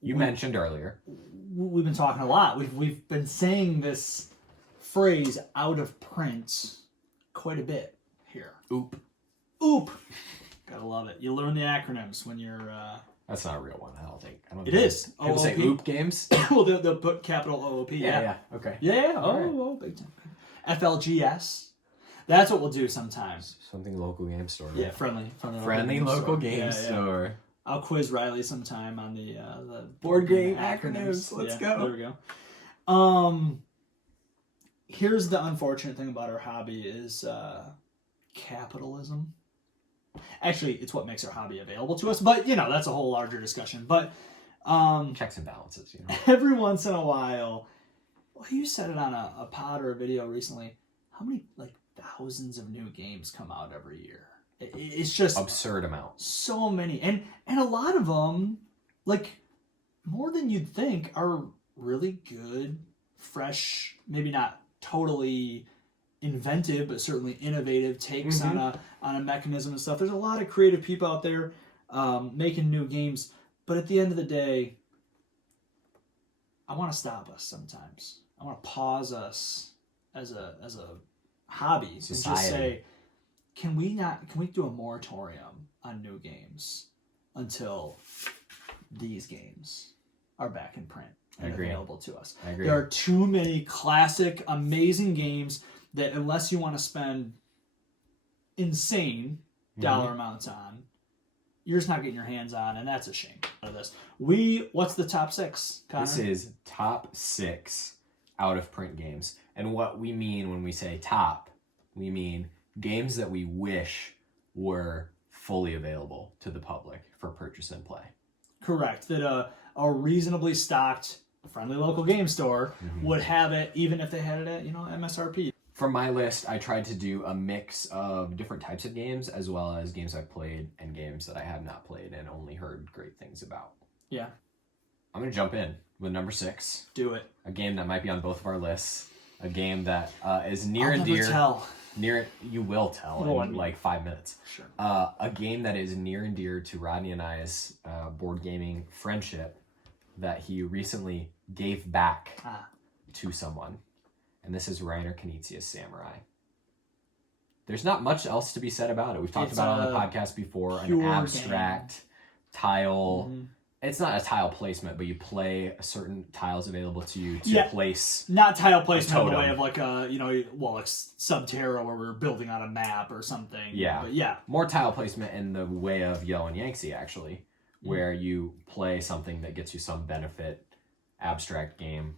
You mentioned earlier. We've been talking a lot. We've been saying this phrase "out of print" quite a bit here. Oop. Gotta love it. You learn the acronyms when you're. That's not a real one. I don't think. It is. People say oop games. Well, they'll put capital OOP. Yeah. Okay. Yeah. Oh, big time. FLGS. That's what we'll do sometimes. Something local game store. Right? Yeah, friendly local game store. I'll quiz Riley sometime on the board game acronyms. Let's go. There we go. Here's the unfortunate thing about our hobby is capitalism. Actually, it's what makes our hobby available to us, but that's a whole larger discussion. But checks and balances. Every once in a while, you said it on a pod or a video recently. How many thousands of new games come out every year? It's just absurd amount. So many, and a lot of them, more than you'd think, are really good, fresh. Maybe not totally inventive, but certainly innovative takes on a mechanism and stuff. There's a lot of creative people out there making new games, but at the end of the day, I want to stop us sometimes. I want to pause us as a hobby and just say, can we do a moratorium on new games until these games are back in print and available to us? I agree. There are too many classic, amazing games that unless you want to spend insane dollar amounts on, you're just not getting your hands on, and that's a shame. Of this, what's the top 6, Connor? This is top 6 out of print games, and what we mean when we say top, we mean games that we wish were fully available to the public for purchase and play. Correct. That a reasonably stocked, friendly local game store would have it, even if they had it at MSRP. For my list, I tried to do a mix of different types of games, as well as games I've played and games that I have not played and only heard great things about. Yeah. I'm going to jump in with number 6. Do it. A game that might be on both of our lists. A game that is near I'll and never dear. Tell. You will tell in 5 minutes. Sure. A game that is near and dear to Rodney and I's board gaming friendship that he recently gave back to someone. And this is Reiner Knizia's Samurai. There's not much else to be said about it. We've talked about it on the podcast before. An abstract tile. It's not a tile placement, but you play certain tiles available to you to place. Not tile placement in the way of like Subterra where we're building on a map or something. Yeah. But yeah. More tile placement in the way of Yellow and Yangtze, actually, where you play something that gets you some benefit. Abstract game.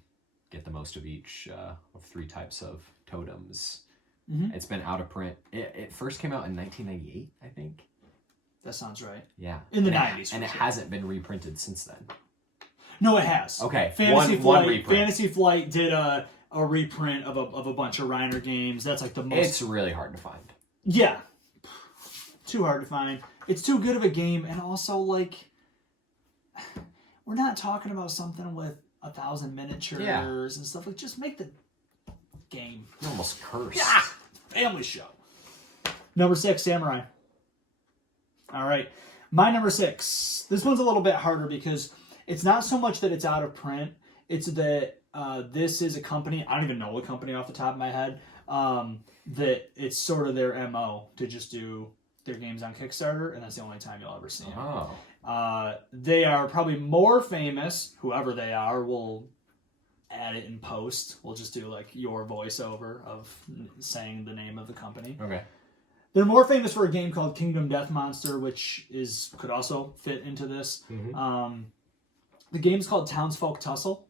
Get the most of each of 3 types of totems. It's been out of print. It first came out in 1998, I think. That sounds right. Yeah. In the 90s. And it hasn't been reprinted since then. No, it has. Okay. One reprint. Fantasy Flight did a reprint of a bunch of Reiner games. That's like the most... It's really hard to find. Yeah. Too hard to find. It's too good of a game, and also, we're not talking about something with 1,000 miniatures and stuff. Just make the game. You're almost cursed. Yeah! Family show. Number 6, Samurai. All right. My number 6. This one's a little bit harder because it's not so much that it's out of print. It's that this is a company, I don't even know the company off the top of my head, that it's sort of their MO to just do their games on Kickstarter, and that's the only time you'll ever see them. Oh. They are probably more famous, whoever they are, we'll add it in post. We'll just do your voiceover of saying the name of the company. Okay. They're more famous for a game called Kingdom Death Monster, which could also fit into this. The game's called Townsfolk Tussle.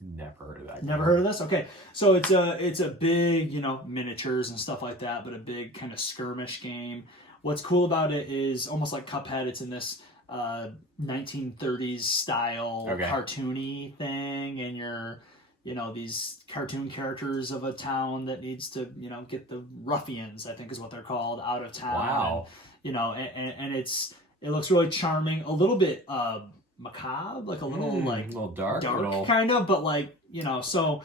Never heard of that. Never heard of this? Okay. So it's a big, miniatures and stuff like that, but a big kind of skirmish game. What's cool about it is almost like Cuphead, it's in this 1930s style cartoony thing, and you're these cartoon characters of a town that needs to get the ruffians, I think is what they're called, out of town. Wow. And it looks really charming, a little bit macabre, a little dark kind of, but so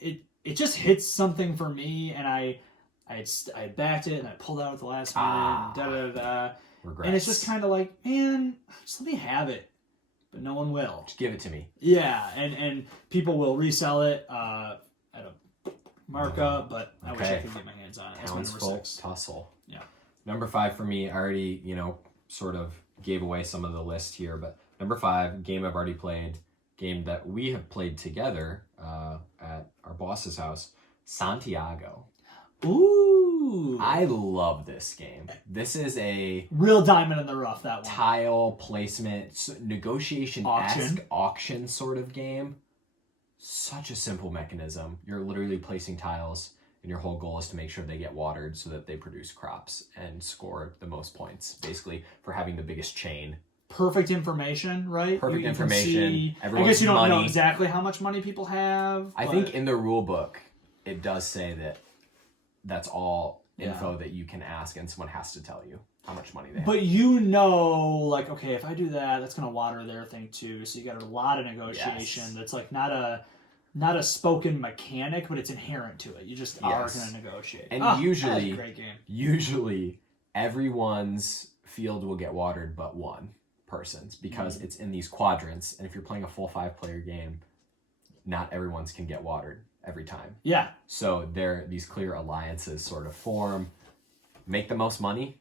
it just hits something for me, and I had backed it and I pulled out at the last minute. Regrets. And it's just kind of man, just let me have it. but no one will. Just give it to me. Yeah, and people will resell it at a markup, but I wish I could get my hands on it. That's my number Townsfolk 6. Tussle. Yeah. Number 5 for me, I already, sort of gave away some of the list here, but number 5, game I've already played, game that we have played together at our boss's house, Santiago. Ooh. I love this game. This is a real diamond in the rough, that one. Tile placement, negotiation-esque auction sort of game. Such a simple mechanism. You're literally placing tiles, and your whole goal is to make sure they get watered so that they produce crops and score the most points, basically, for having the biggest chain. Perfect information, right? Perfect information. I guess you don't know exactly how much money people have. I think in the rule book, it does say that that's all info that you can ask, and someone has to tell you how much money they have. But you know, like, okay, if I do that, that's going to water their thing too. So you got a lot of negotiation. Yes. That's like not a spoken mechanic, but it's inherent to it. You just are going to negotiate. And usually, that's a great game. Usually, everyone's field will get watered but one person's because it's in these quadrants. And if you're playing a full 5-player game, not everyone's can get watered every time. Yeah. So these clear alliances sort of form, make the most money,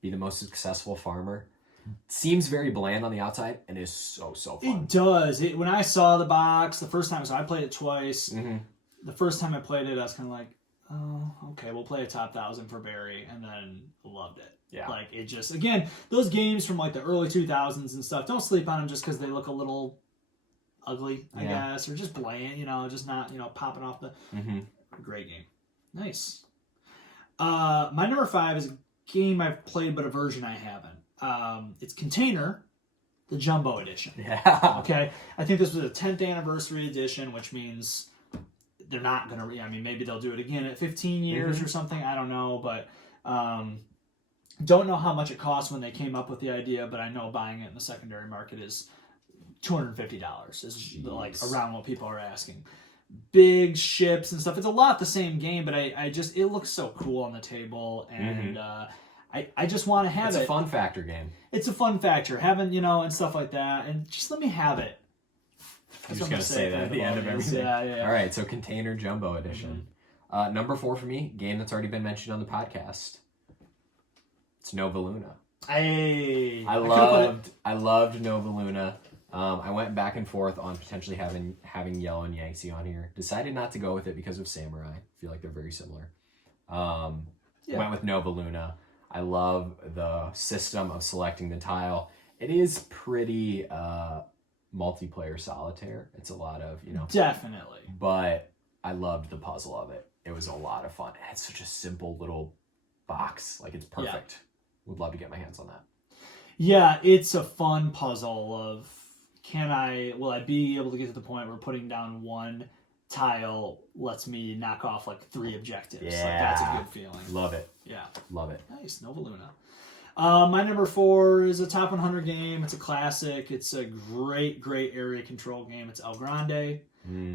be the most successful farmer. Seems very bland on the outside and is so fun. It does. When I saw the box the first time, so I played it twice. Mm-hmm. The first time I played it, I was kind of like, oh, okay, we'll play a top 1,000 for Barry, and then loved it. Yeah. Like, it just, again, those games from like the early 2000s and stuff, don't sleep on them just because they look a little ugly, I guess, or just bland, just not, popping off the... Mm-hmm. Great game. Nice. My number 5 is a game I've played, but a version I haven't. It's Container, the Jumbo Edition. Yeah. Okay? I think this was a 10th anniversary edition, which means they're not going to... maybe they'll do it again at 15 years or something. I don't know, but... don't know how much it cost when they came up with the idea, but I know buying it in the secondary market is $250 is like around what people are asking. Big ships and stuff. It's a lot the same game, but it looks so cool on the table, and I just want to have it. It's a fun factor game. It's a fun factor, having and stuff like that, and just let me have it. I'm just gonna say that at the end of everything. Yeah. All right, so Container Jumbo Edition. Number 4 for me, game that's already been mentioned on the podcast. It's Nova Luna. I loved Nova Luna. I went back and forth on potentially having Yellow and Yangtze on here. Decided not to go with it because of Samurai. I feel like they're very similar. Went with Nova Luna. I love the system of selecting the tile. It is pretty multiplayer solitaire. It's a lot of, Definitely. But I loved the puzzle of it. It was a lot of fun. It's such a simple little box. Like, it's perfect. Yeah. Would love to get my hands on that. Yeah, it's a fun puzzle of will I be able to get to the point where putting down one tile lets me knock off like 3 objectives. Yeah. Like, that's a good feeling. Love it. Yeah. Love it. Nice. Nova Luna. My number 4 is a top 100 game. It's a classic. It's a great area control game. It's El Grande.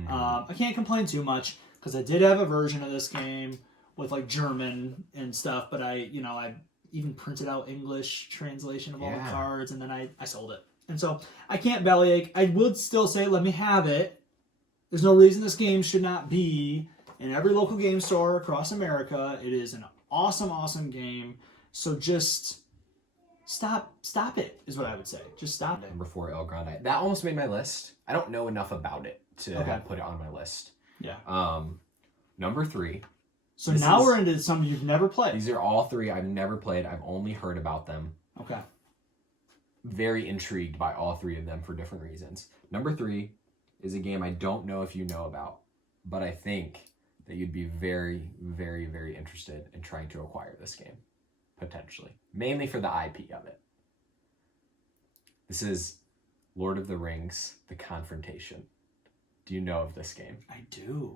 I can't complain too much because I did have a version of this game with like German and stuff, but I even printed out English translation of all the cards, and then I sold it. And so I can't bellyache. I would still say let me have it. There's no reason this game should not be in every local game store across America. It is an awesome game. So just stop it is what I would say. Just stop it. Number 4, El Grande. That almost made my list. I don't know enough about it to put it on my list. Yeah. Number 3. So now we're into some you've never played. These are all 3 I've never played. I've only heard about them. Okay. Very intrigued by all 3 of them for different reasons. Number 3 is a game I don't know if you know about, but I think that you'd be very, very, very interested in trying to acquire this game, potentially. Mainly for the IP of it. This is Lord of the Rings, The Confrontation. Do you know of this game? I do.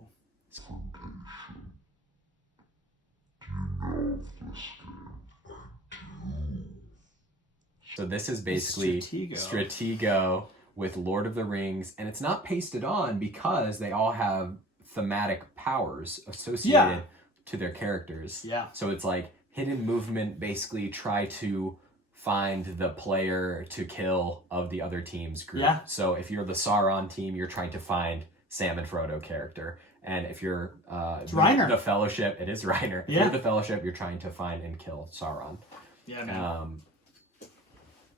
So this is basically Stratego with Lord of the Rings, and it's not pasted on because they all have thematic powers associated to their characters. Yeah. So it's like hidden movement, basically try to find the player to kill of the other team's group. Yeah. So if you're the Sauron team, you're trying to find Sam and Frodo character. And if you're Reiner. The Fellowship, it is Reiner. If you're the Fellowship, you're trying to find and kill Sauron. Yeah, man.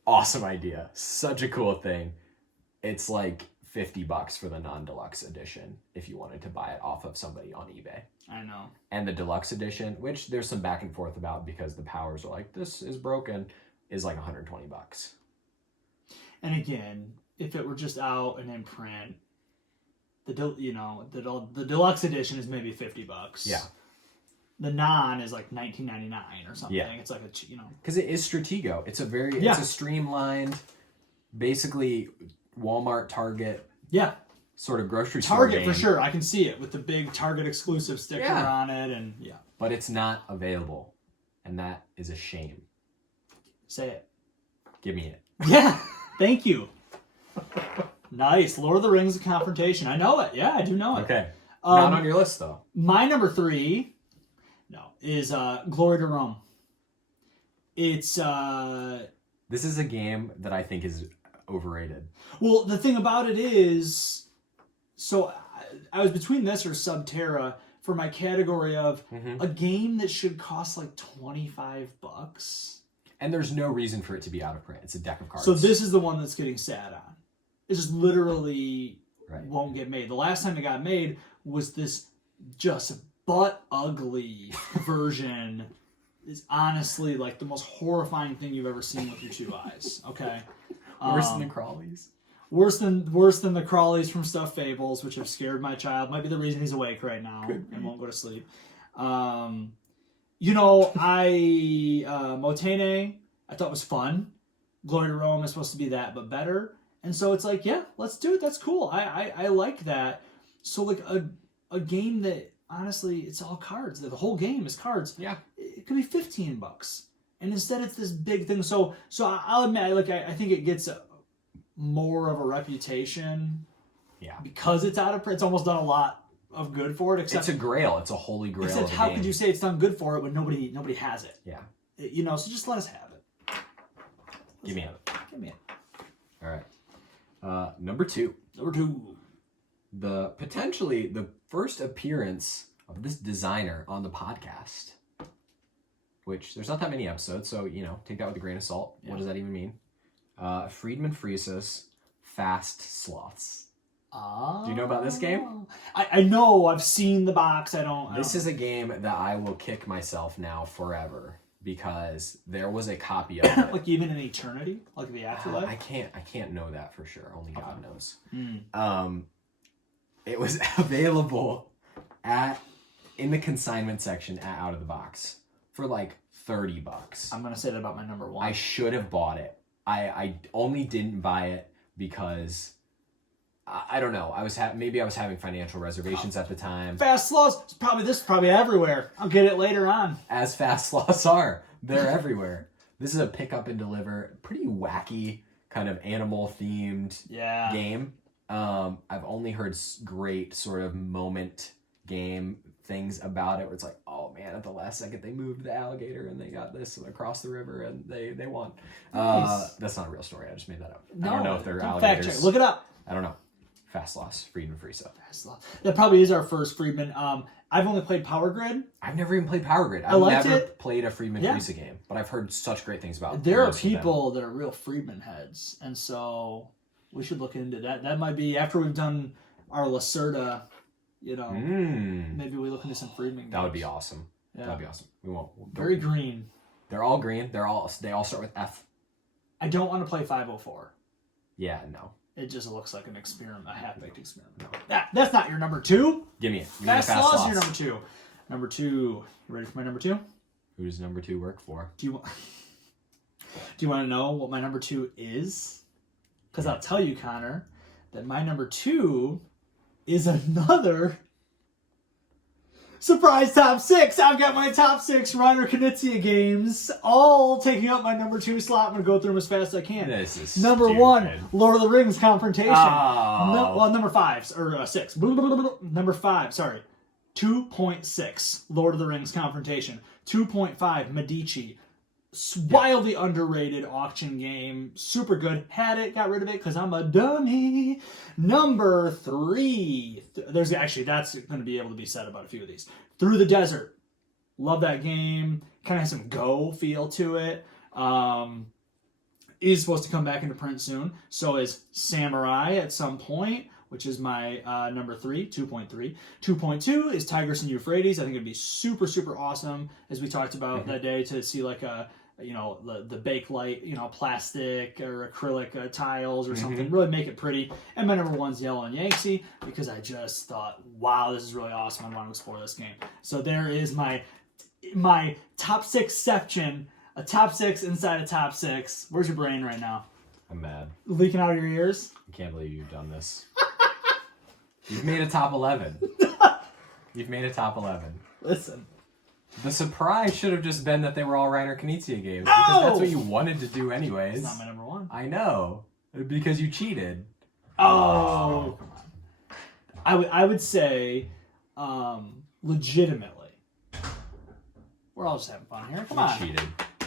Awesome idea. Such a cool thing. It's like $50 for the non-deluxe edition if you wanted to buy it off of somebody on eBay. I know. And the deluxe edition, which there's some back and forth about because the powers are like, this is broken, is like $120. And again, if it were just out and in print, the deluxe edition is maybe $50. Yeah. The non is like $19.99 or something. Yeah. It's like because it is Stratego. It's it's a streamlined, basically Walmart, Target, sort of grocery store Target game. for sure. I can see it with the big Target exclusive sticker on it, and But it's not available, and that is a shame. Say it. Give me it. Yeah. Thank you. Nice. Lord of the Rings Confrontation. I know it. Yeah, I do know it. Okay. Not on your list though. My number 3, is Glory to Rome. It's This is a game that I think is overrated. Well, the thing about it is, so I was between this or Subterra for my category of a game that should cost like $25. And there's no reason for it to be out of print. It's a deck of cards. So this is the one that's getting sat on. It just literally won't get made. The last time it got made was this just butt ugly version. Is honestly like the most horrifying thing you've ever seen with your 2 eyes. Okay. Worse than the Crawlies. Worse than the Crawlies from Stuffed Fables, which have scared my child. Might be the reason he's awake right now and won't go to sleep. Motene, I thought was fun. Glory to Rome is supposed to be that, but better. And so it's like, yeah, let's do it. That's cool. I like that. So like a game that honestly, it's all cards. The whole game is cards. Yeah. It could be $15. And instead it's this big thing. So I'll admit, like I think it gets more of a reputation. Yeah. Because it's out of print. It's almost done a lot of good for it. Except it's a grail. It's a holy grail. Except how could you say it's done good for it when nobody has it? Yeah. So just let us have it. Give me it. Give me it. All right. Number 2. Number 2. Potentially the first appearance of this designer on the podcast, which there's not that many episodes, so take that with a grain of salt. Yeah. What does that even mean? Friedman Friesa's Fast Sloths. Do you know about this game? I know. I've seen the box. This is a game that I will kick myself now forever because there was a copy of it. Like even in eternity, like the afterlife. I can't know that for sure. Only God knows. It was available in the consignment section at Out of the Box for like $30. I'm gonna say that about my number 1. I should have bought it. I only didn't buy it because I don't know. Maybe I was having financial reservations at the time. Fast Sloths. This is probably everywhere. I'll get it later on. As Fast Sloths are, they're everywhere. This is a pick up and deliver, pretty wacky kind of animal themed game. I've only heard great sort of moment game things about it where it's like, oh man, at the last second they moved the alligator and they got this across the river and they won. Nice. That's not a real story. I just made that up. I don't know if they're alligators. Fact check. Look it up. I don't know. Fast Loss, Friedman Friesa. Fast Loss. That probably is our first Friedman. I've only played Power Grid. I've never even played Power Grid. I've never played a Friedman Friesa game, but I've heard such great things about it. There are people that are real Friedman heads, and so we should look into that. That might be after we've done our Lacerda, maybe we look into some Friedman games. That would be awesome. Yeah. That'd be awesome. We won't. Very green. They're all green. They all start with F. I don't want to play 504. Yeah, no. It just looks like an experiment, a half-baked experiment. No. That's not your number 2. Give me it. Fast Sloths is your number 2. Number 2. You ready for my number 2? Who does number 2 work for? Do you want to know what my number 2 is? Because I'll tell you, Connor, that my number 2 is another surprise top 6. I've got my top 6 Reiner Knizia games, all taking up my number 2 slot. I'm going to go through them as fast as I can. This is number stupid. 1, Lord of the Rings Confrontation. Oh. Number 5, or 6. Number 5, sorry. 2.6, Lord of the Rings Confrontation. 2.5, Medici. wildly underrated auction game. Super good. Had it, got rid of it because I'm a dummy. Number 3. There's actually, that's going to be able to be said about a few of these. Through the Desert. Love that game. Kind of has some Go feel to it. Is supposed to come back into print soon. So is Samurai at some point, which is my number 3, 2.3. 2.2 is Tigris and Euphrates. I think it'd be super, super awesome, as we talked about that day, to see like a, the Bakelite, plastic or acrylic tiles or something. Really make it pretty. And my number 1's Yellow and Yangtze, because I just thought, wow, this is really awesome. I want to explore this game. So there is my top 6 section. A top 6 inside a top 6. Where's your brain right now? I'm mad. Leaking out of your ears? I can't believe you've done this. You've made a top 11. You've made a top 11. Listen. The surprise should have just been that they were all Reiner Knizia games. Because that's what you wanted to do anyways. It's not my number 1. I know. Because you cheated. Oh. I would say, legitimately. We're all just having fun here. Come on.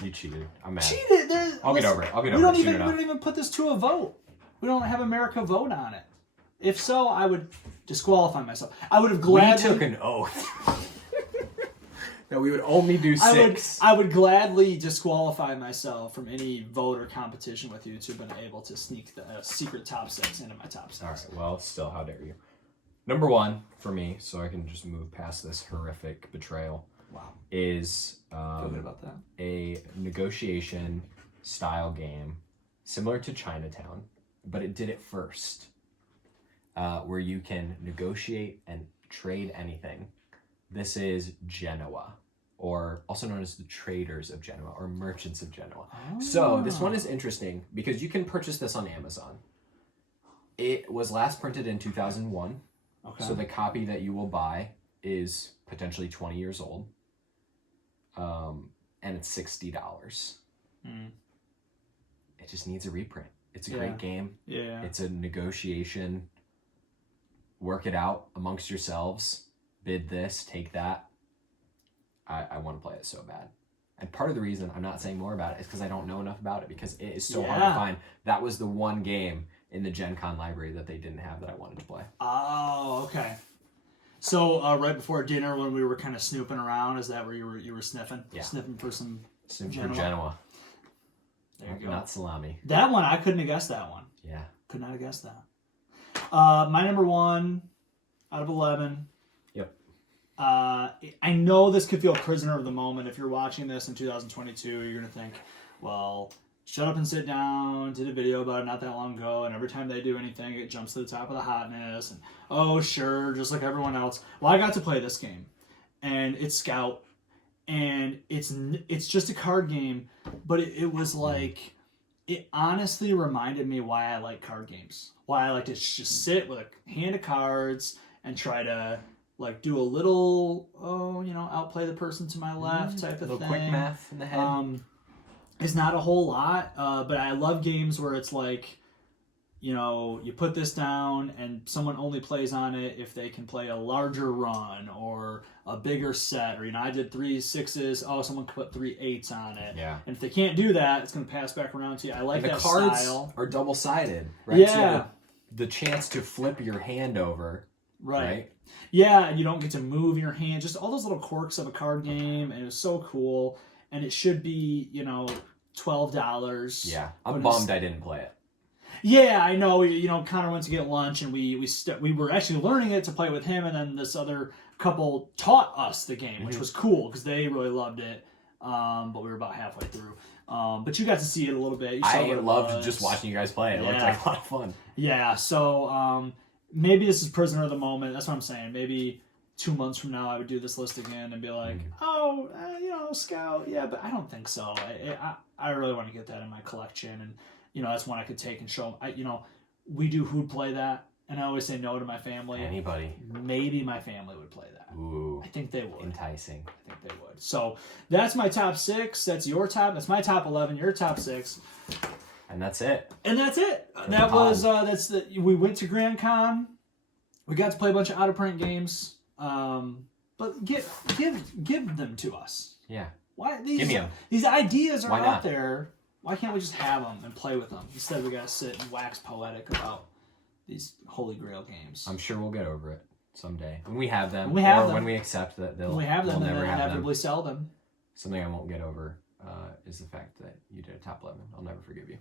You cheated. I'm mad. Cheated? I'll get over it. We don't even put this to a vote. We don't have America vote on it. If so, I would disqualify myself. I would have gladly... We took an oath. that we would only do 6. I would gladly disqualify myself from any vote or competition with you to have been able to sneak the secret top 6 into my top 6. All right. Well, still, how dare you? Number 1 for me, so I can just move past this horrific betrayal. Wow. Is feel good about that. A negotiation style game similar to Chinatown, but it did it first, where you can negotiate and trade anything. This is Genoa, or also known as the Traders of Genoa or Merchants of Genoa. Oh. So this one is interesting because you can purchase this on Amazon. It was last printed in 2001. Okay. So the copy that you will buy is potentially 20 years old. And it's $60. It just needs a reprint. It's a great game. Yeah. It's a negotiation. Work it out amongst yourselves. Bid this, take that. I want to play it so bad. And part of the reason I'm not saying more about it is because I don't know enough about it, because it is so hard to find. That was the one game in the Gen Con library that they didn't have that I wanted to play. Oh, okay. So right before dinner, when we were kind of snooping around, is that where you were sniffing? Yeah. Sniffing for some Genoa. There you go. Not salami. That one, I couldn't have guessed that one. Yeah. Could not have guessed that. My number 1 out of 11. Yep. I know this could feel prisoner of the moment. If you're watching this in 2022, you're going to think, well, Shut Up and Sit Down did a video about it not that long ago, and every time they do anything, it jumps to the top of the hotness. And oh, sure, just like everyone else. Well, I got to play this game, and it's Scout, and it's just a card game, but it was like, it honestly reminded me why I like card games. Why I like to just sit with a hand of cards and try to like do a little, outplay the person to my left type of thing. A little quick math in the head. It's not a whole lot, but I love games where it's like, you put this down and someone only plays on it if they can play a larger run or a bigger set. Or, I did 3 6s. Oh, someone could put 3 8s on it. Yeah. And if they can't do that, it's going to pass back around to you. I like that style. The cards are double-sided, right? Yeah. So you have the chance to flip your hand over. Right. Yeah, and you don't get to move your hand. Just all those little quirks of a card game. And it was so cool. And it should be, $12. Yeah. I'm bummed I didn't play it. Yeah, I know. Connor went to get lunch, and we were actually learning it to play with him, and then this other couple taught us the game, which was cool because they really loved it. But we were about halfway through. But you got to see it a little bit. I loved just watching you guys play. It looked like a lot of fun. Yeah. So maybe this is prisoner of the moment. That's what I'm saying. Maybe 2 months from now, I would do this list again and be like, Scout. Yeah, but I don't think so. I really want to get that in my collection, and that's one I could take and show. We do who'd play that, and I always say no to my family. Anybody. Maybe my family would play that. Ooh. I think they would. Enticing. I think they would. So that's my top 6. That's your top. That's my top 11. Your top 6. And that's it. That was we went to Grand Con. We got to play a bunch of out of print games. But give them to us. Yeah. Why Give me 'em. these ideas are Why out not? there? Why can't we just have them and play with them instead? We gotta sit and wax poetic about these Holy Grail games. I'm sure we'll get over it someday when we have them, When we have or them. when we accept that When we have them, we'll and never then have inevitably them. sell them. Something I won't get over is the fact that you did a top 11. I'll never forgive you.